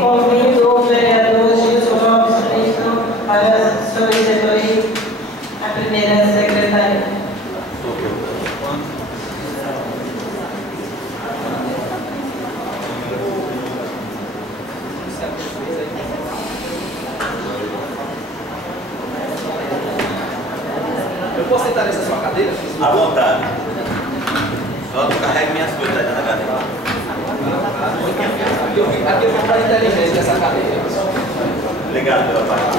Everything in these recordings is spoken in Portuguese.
Convido o vereador Gilson Lopes Cristo para substituir a primeira secretária. Eu posso sentar nessa sua cadeira? À vontade. Só não carregue minhas coisas aí na cadeira. Aqui eu vou para a inteligência dessa cadeira. Obrigado pela parte.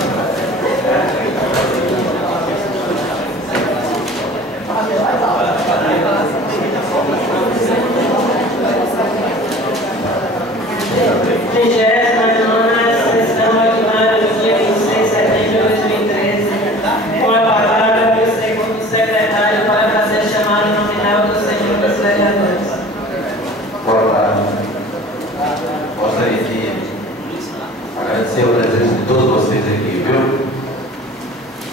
Sessão ordinária do dia 26 de setembro de 2013. Com a palavra do segundo secretário para fazer chamada nominal dos senhores vereadores. Boa tarde. Gostaria de agradecer a presença de todos vocês aqui, viu?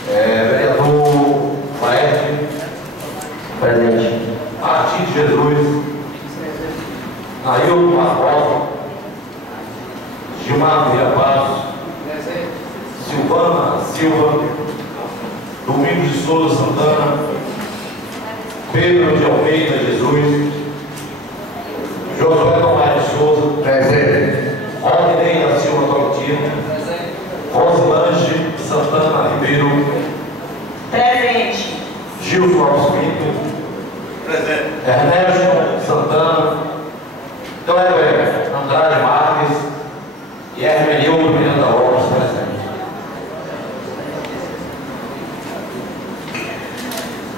Vereador Laerte. Presente. Martins Jesus. Nailton Barbosa. Gilmar Vieira Passos. Silvana Silva. Domingos de Souza Santana. Pedro de Almeida Jesus. Josué Tomás de Souza. Presente. Rodney da Silva Tolentino. Rosilange Santana Ribeiro. Presente. Gilson Lopes Pinto. Presente. Ernesto Santana. Cleber Andrade Marques. E Hermenildo Miranda Lopes. Presente.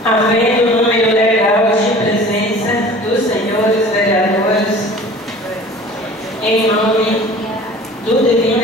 Havendo o número legal de presença dos senhores vereadores, em nome do Divino